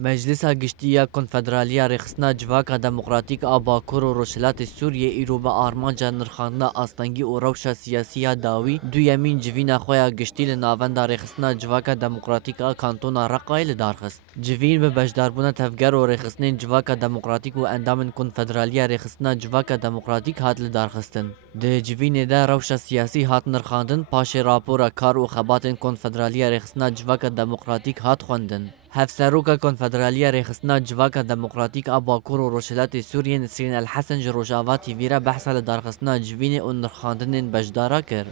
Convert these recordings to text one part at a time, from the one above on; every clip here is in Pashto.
مجلس گشتیه کنفدرالیا رخصنا جواکا دموکراتیک آباکور و روشلات سوریه ایرو به آرمانجا نرخانده آستانگی و روشا سیاسی داوی دو یمین جوین خویا گشتی لناوند رخصنا جواکا دموکراتیک کانتونا رقای لدارخست. جوین به بجداربونا تفگر و رخصنین جواکا دموکراتیک و اندامن کنفدرالیا رخصنا جواکا دموکراتیک هات لدارخستن. ده جوین ده روشا سیاسی هات نرخاندن پاش راپورا کار و خباتن کنفدرالیا رخصنا جواکا دموکراتیک هات خوندن. هفسروکا کنفدرالیا رخصنا جواکا دموکراتیک آباکور و روشلات سوریه نسرین الحسن جروجاواتی ویرا بحثا لدارخصنا جوین و نرخاندن بجدارا کر.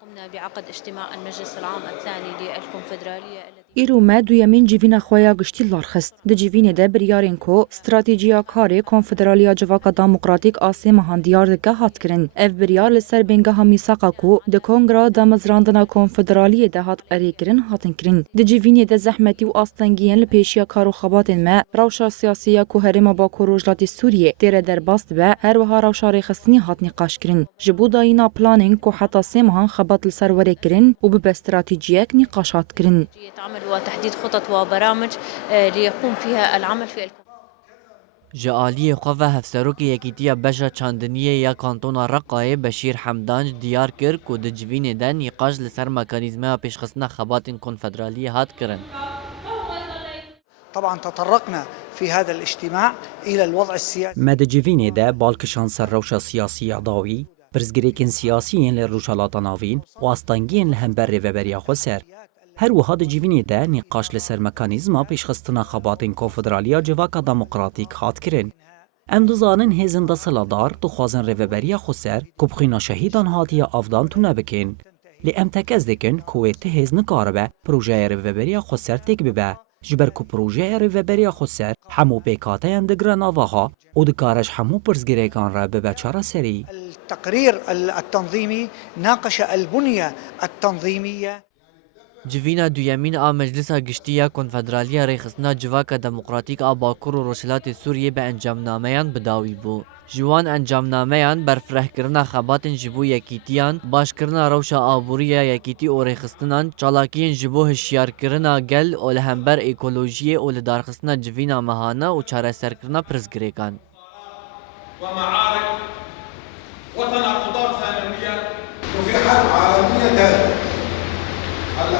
قمنا بعقد اجتماع المجلس العام الثاني للكونفدرالية. ایرو ما دو یمین جوین خویا گشتی لارخست. ده جوین ده بریارین کو استراتیجیا کاری کنفدرالیا جواکا دموکراتیک آسی مهاندیار دگه هات کرن. اف بریار لسر بینگه همی ساقا کو ده کنگرا دامزراندنا کنفدرالیه ده هات اری کرن هاتن کرن. ده جوین ده زحمتی و آستانگیین لپیشیا کارو خباتن ما روشا سیاسیا کو هرما با کوروجلات سوریه تیره در باست به هر وها روشا ریخستنی هات نقاش کرن. جبو داینا پلانین کو حتا سیمهان خبات لسر وری کرن و به استراتیجیک نقاشات کرن. وتحديد خطط وبرامج ليقوم فيها العمل في جالی خواه هفسروک یکیتیا بجا چاندنیه یا کانتونا رقای بشیر حمدانج دیار کر که ده جوین ده نقاش لسر مکانیزمه پیشخستنا خبات کنفدرالیه هات کرن. طبعا تطرقنا في هذا الاجتماع إلى الوضع السياسي. مد جوین ده بالکشان سر روشا سیاسی عداوی برزگریکن سیاسیین لروشالات ناوین و آستانگین لهمبر ریوبریا خسر. هر وهاد جیوینی ده نقاش لسر مکانیزما پیشخستنا خباتین کنفدرالیا جواکا دموکراتیک هات کرن. ام دزانن هزن دا سلادار دخوازن ریوبریا خسر کبخینا شهیدان هاتیا افدان تو نبکن. لی ام تکز دکن کویت هزن کاربه پروژه ریوبریا خسر تک ببه. جبر کو پروژه ریوبریا خسر همو پیکاته اندگران آواها و دکارش همو پرزگریکان را ببه چارا سری. التقرير التنظيمي ناقش البنية التنظيمية. جوینا دو یمین آ مجلس گشتیه کنفدرالیا رخصنا جواکا دموکراتیک آباکور و روشلات سوریه به انجام نامیان بداوی بو. جوان انجام نامیان برفره کرنا خباتن جبو یکیتیان باش کرنا روشا آبوریا یکیتی و رخصتنان چالاکین جبو هشیار کرنا گل و لهمبر ایکولوژیه و لدارخصنا جوینا مهانا و چاره سر کرنا پرزگریکان. ومعارك وتناقضات ثانوية وفي حرب عالمية ثالثة.